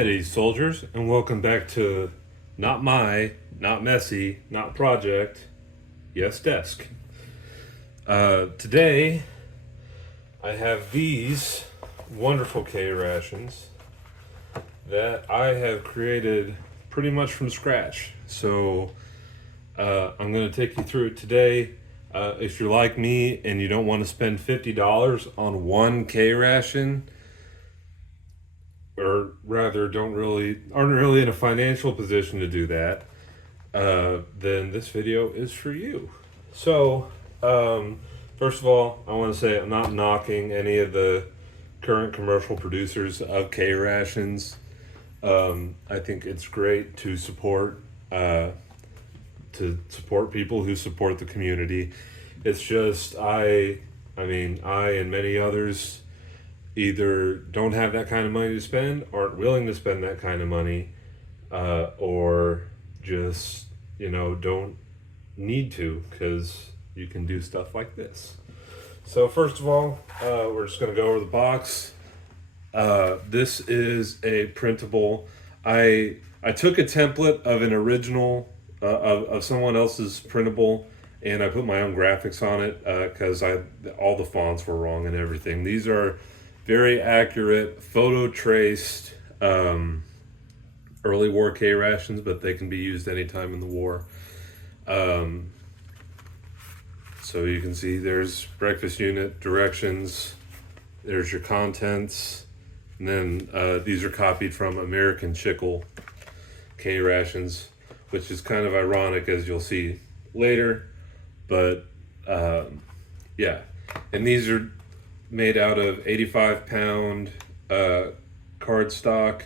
Alrighty, soldiers, and welcome back to not messy, not project, yes, desk. Today, I have these wonderful K-Rations that I have created pretty much from scratch. So, I'm going to take you through it today. If you're like me and you don't want to spend $50 on one K-Ration, or rather aren't really in a financial position to do that, then this video is for you. So, first of all, I want to say I'm not knocking any of the current commercial producers of K-Rations. I think it's great to support people who support the community. It's just I and many others either don't have that kind of money to spend, aren't willing to spend that kind of money, or just, don't need to, because you can do stuff like this. So first of all, we're just going to go over the box. This is a printable. I took a template of an original, of someone else's printable, and I put my own graphics on it, because all the fonts were wrong and everything. These are very accurate, photo traced early war K-Rations, but they can be used anytime in the war. So you can see there's breakfast unit, directions, there's your contents, and then these are copied from American Chickle K-Rations, which is kind of ironic, as you'll see later. But yeah, and these are made out of 85-pound cardstock.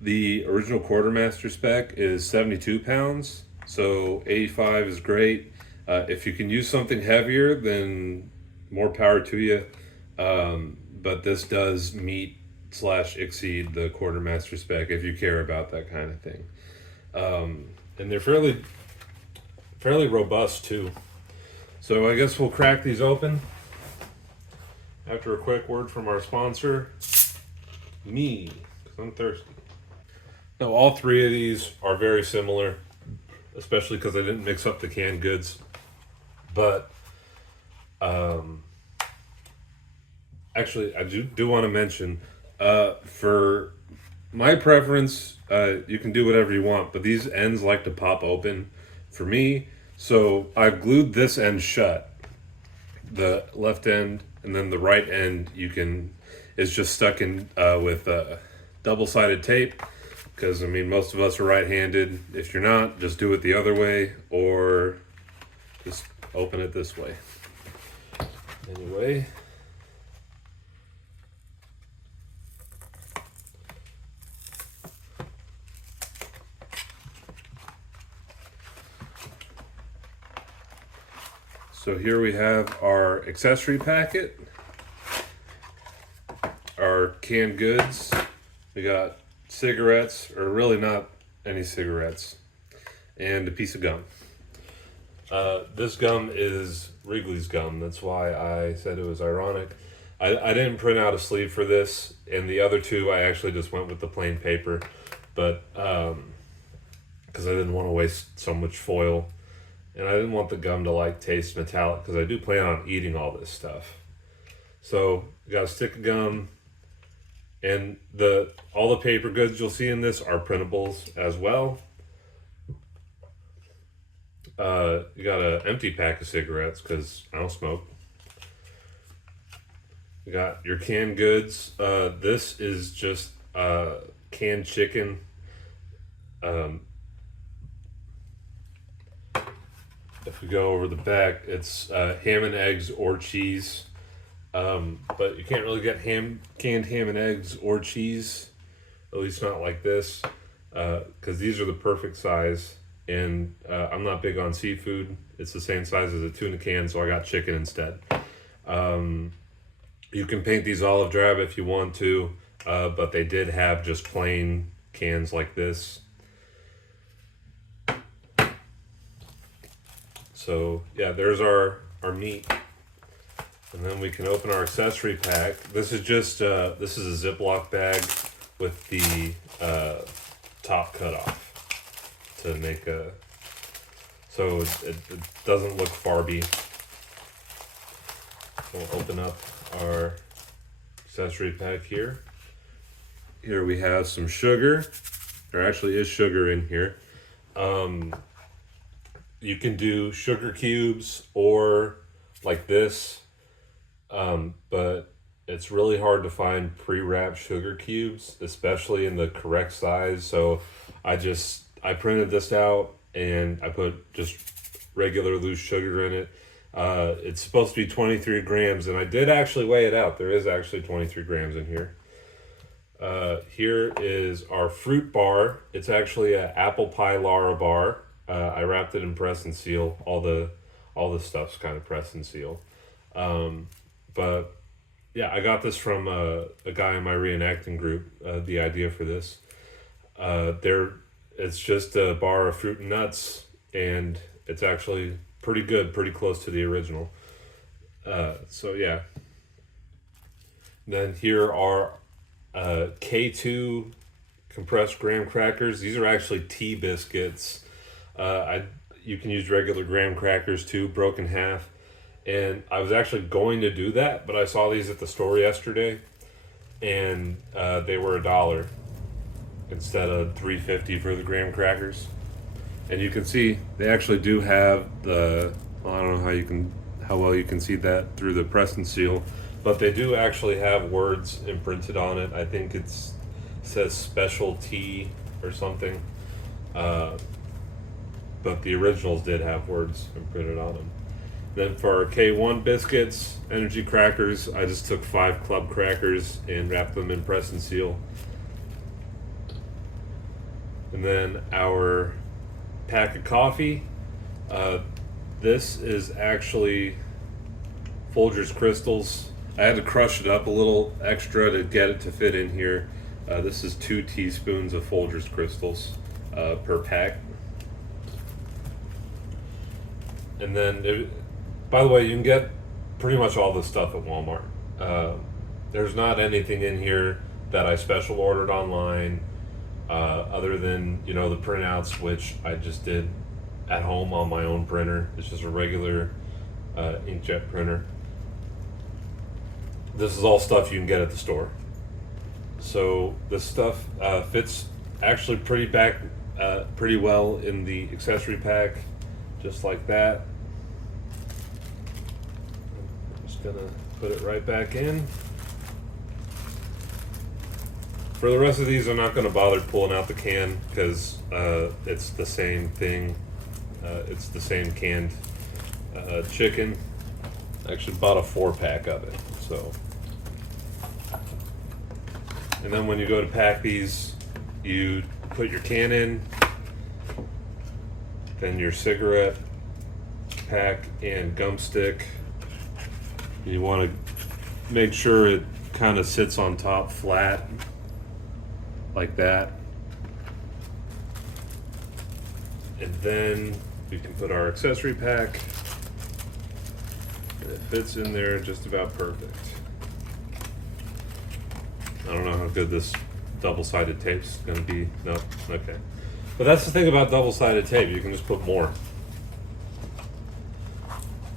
The original quartermaster spec is 72 pounds, so 85 is great. If you can use something heavier, then more power to you. But this does meet/exceed the quartermaster spec if you care about that kind of thing. And they're fairly robust too. So I guess we'll crack these open after a quick word from our sponsor, me, because I'm thirsty. Now, all three of these are very similar, especially because I didn't mix up the canned goods. But actually, I do want to mention, for my preference, you can do whatever you want, but these ends like to pop open for me. So I've glued this end shut, the left end, and then the right end is just stuck in with double-sided tape, because most of us are right-handed. If you're not, just do it the other way, or just open it this way. Anyway, so here we have our accessory packet, our canned goods. We got cigarettes, or really not any cigarettes, and a piece of gum. This gum is Wrigley's gum. That's why I said it was ironic. I didn't print out a sleeve for this, and the other two I actually just went with the plain paper, but because I didn't want to waste so much foil. And I didn't want the gum to taste metallic, because I do plan on eating all this stuff. So you got a stick of gum, and all the paper goods you'll see in this are printables as well. You got an empty pack of cigarettes, because I don't smoke. You got your canned goods. This is just canned chicken. If we go over the back, it's ham and eggs or cheese. But you can't really get canned ham and eggs or cheese, at least not like this, because these are the perfect size. And I'm not big on seafood. It's the same size as a tuna can, so I got chicken instead. You can paint these olive drab if you want to, but they did have just plain cans like this. So yeah, there's our meat. And then we can open our accessory pack. This is just this is a Ziploc bag with the top cut off to make a, so it doesn't look farby. We'll open up our accessory pack here. Here we have some sugar. There actually is sugar in here. You can do sugar cubes or like this, but it's really hard to find pre-wrapped sugar cubes, especially in the correct size. So I printed this out and I put just regular loose sugar in it. It's supposed to be 23 grams, and I did actually weigh it out. There is actually 23 grams in here. Here is our fruit bar. It's actually an apple pie Lara bar. I wrapped it in press and seal. All the stuff's kind of press and seal. But yeah, I got this from a guy in my reenacting group. The idea for this, it's just a bar of fruit and nuts, and it's actually pretty good, pretty close to the original. So yeah. Then here are K2 compressed graham crackers. These are actually tea biscuits. You can use regular graham crackers too, broken half. And I was actually going to do that, but I saw these at the store yesterday, and they were $1 instead of $3.50 for the graham crackers. And you can see they actually do have the, well, I don't know how well you can see that through the press and seal, but they do actually have words imprinted on it. I think it says special tea or something. But the originals did have words imprinted on them. Then for our K1 biscuits, energy crackers, I just took 5 club crackers and wrapped them in press and seal. And then our pack of coffee. This is actually Folgers crystals. I had to crush it up a little extra to get it to fit in here. This is 2 teaspoons of Folgers crystals per pack. And then, by the way, you can get pretty much all this stuff at Walmart. There's not anything in here that I special ordered online, other than, the printouts, which I just did at home on my own printer. It's just a regular inkjet printer. This is all stuff you can get at the store. So this stuff fits actually pretty well in the accessory pack, just like that. I'm just gonna put it right back in. For the rest of these, I'm not gonna bother pulling out the can because it's the same thing. It's the same canned chicken. I actually bought a 4-pack of it. So, and then when you go to pack these, you put your can in, then your cigarette pack and gum stick. You want to make sure it kind of sits on top flat like that. And then we can put our accessory pack, and it fits in there just about perfect. I don't know how good this double-sided tape's gonna be. No, okay. But that's the thing about double-sided tape, you can just put more.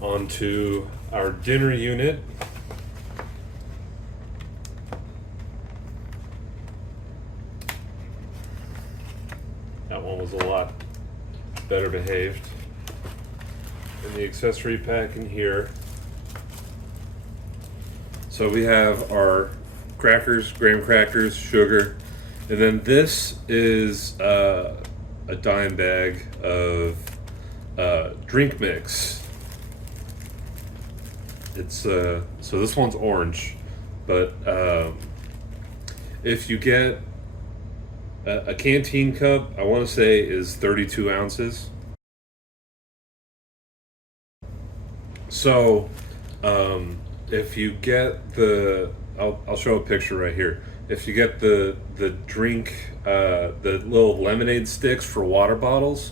Onto our dinner unit. That one was a lot better behaved. And the accessory pack in here. So we have our crackers, graham crackers, sugar, and then this is a dime bag of drink mix. It's so this one's orange, but if you get a canteen cup, I want to say is 32 ounces. So if you get I'll show a picture right here. If you get the drink, the little lemonade sticks for water bottles,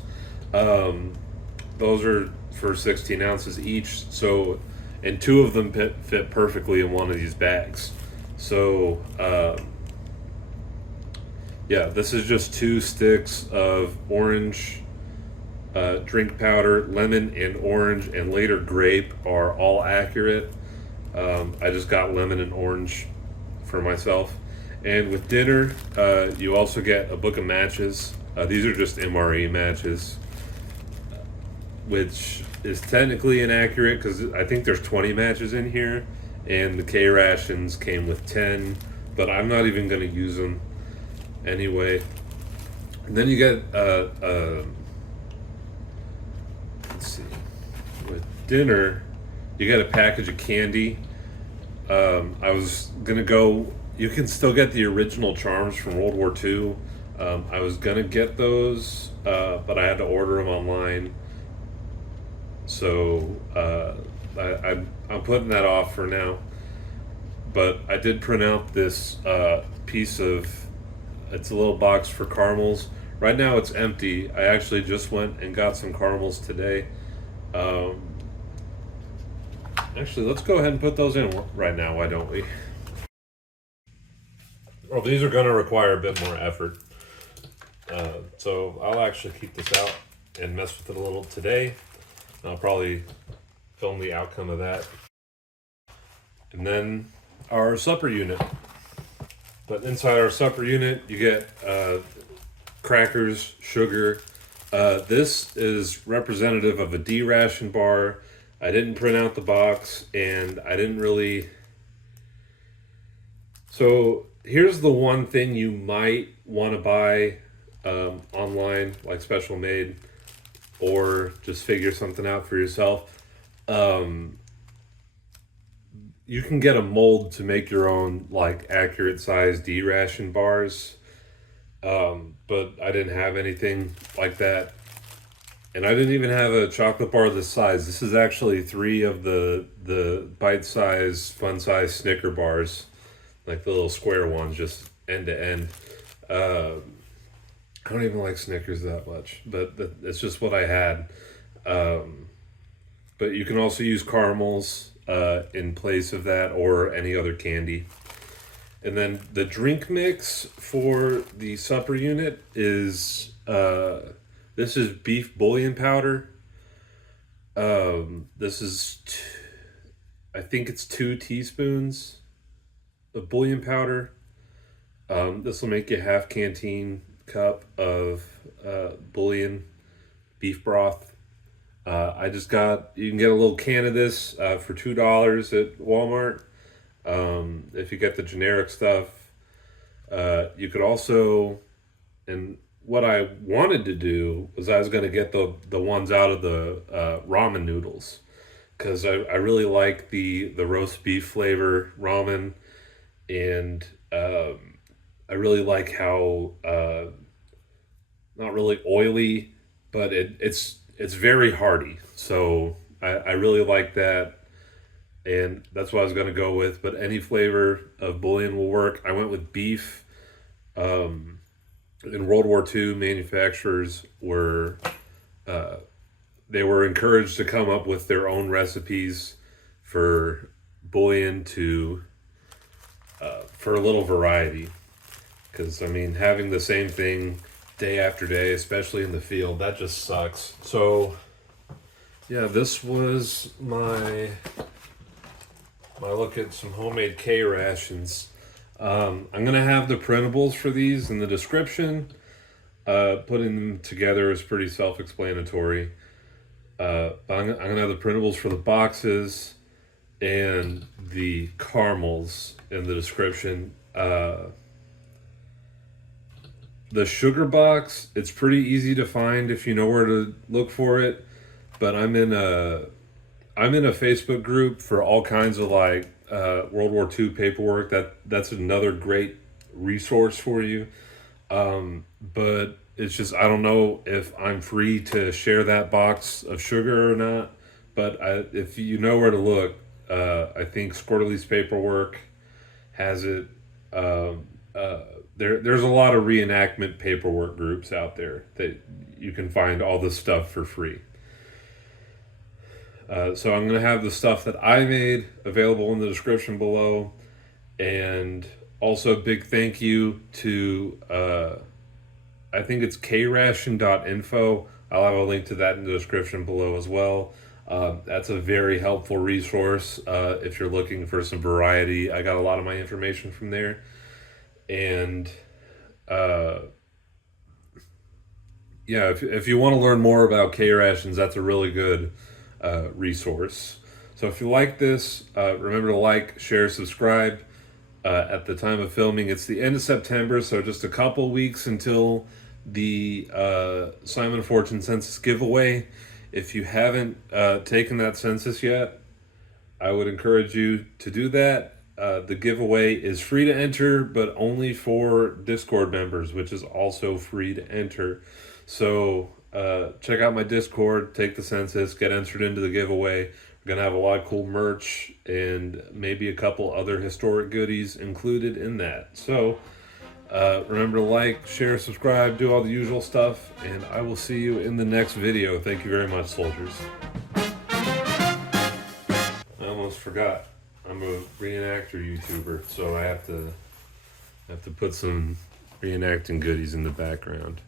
those are for 16 ounces each. So, and 2 of them fit perfectly in one of these bags. So Yeah, this is just 2 sticks of orange drink powder. Lemon and orange and later grape are all accurate. I just got lemon and orange for myself. And with dinner, you also get a book of matches. These are just MRE matches, which is technically inaccurate because I think there's 20 matches in here, and the K-Rations came with 10, but I'm not even going to use them anyway. And then you get, let's see, with dinner, you get a package of candy. I was going to go, you can still get the original charms from World War II. I was going to get those, but I had to order them online. So I'm putting that off for now. But I did print out this piece of, it's a little box for caramels. Right now it's empty. I actually just went and got some caramels today. Actually, let's go ahead and put those in right now, why don't we? Well, these are going to require a bit more effort. So I'll actually keep this out and mess with it a little today. I'll probably film the outcome of that. And then our supper unit. But inside our supper unit, you get crackers, sugar. This is representative of a D ration bar. I didn't print out the box, and I didn't really... So here's the one thing you might want to buy online, like special made, or just figure something out for yourself. You can get a mold to make your own like accurate size D ration bars, but I didn't have anything like that, and I didn't even have a chocolate bar this size. This is actually 3 of the bite size, fun size Snicker bars, like the little square ones, just end to end. I don't even like Snickers that much, but it's just what I had. But you can also use caramels in place of that, or any other candy. And then the drink mix for the supper unit is this is beef bouillon powder. This is I think it's 2 teaspoons of bouillon powder. This will make you a half canteen cup of bouillon beef broth. I just got, you can get a little can of this for $2 at Walmart. If you get the generic stuff, you could also, and what I wanted to do was I was going to get the ones out of the ramen noodles, because I really like the roast beef flavor ramen, and I really like how not really oily, but it's very hearty. So I really like that, and that's what I was going to go with. But any flavor of bouillon will work. I went with beef. In World War II, manufacturers were they were encouraged to come up with their own recipes for bouillon to for a little variety. Because I mean, having the same thing day after day, especially in the field, that just sucks. So yeah, this was my look at some homemade K-Rations. I'm gonna have the printables for these in the description. Putting them together is pretty self-explanatory. But I'm gonna have the printables for the boxes and the caramels in the description. The sugar box, it's pretty easy to find if you know where to look for it. But I'm in a Facebook group for all kinds of like World War II paperwork. That's another great resource for you. But it's just, I don't know if I'm free to share that box of sugar or not. But if you know where to look, I think Squirtely's Paperwork has it. There's a lot of reenactment paperwork groups out there that you can find all this stuff for free. So I'm going to have the stuff that I made available in the description below, and Also, a big thank you to, I think it's K-Ration.info. I'll have a link to that in the description below as well. That's a very helpful resource if you're looking for some variety. I got a lot of my information from there. And yeah, if you want to learn more about K-Rations, that's a really good resource. So if you like this, remember to like, share, subscribe. At the time of filming, it's the end of September, so just a couple weeks until the Simon & Fortune census giveaway. If you haven't taken that census yet, I would encourage you to do that. The giveaway is free to enter, but only for Discord members, which is also free to enter. So check out my Discord, take the census, get entered into the giveaway. We're going to have a lot of cool merch and maybe a couple other historic goodies included in that. So remember to like, share, subscribe, do all the usual stuff, and I will see you in the next video. Thank you very much, soldiers. I almost forgot. I'm a reenactor YouTuber, so I have to put some reenacting goodies in the background.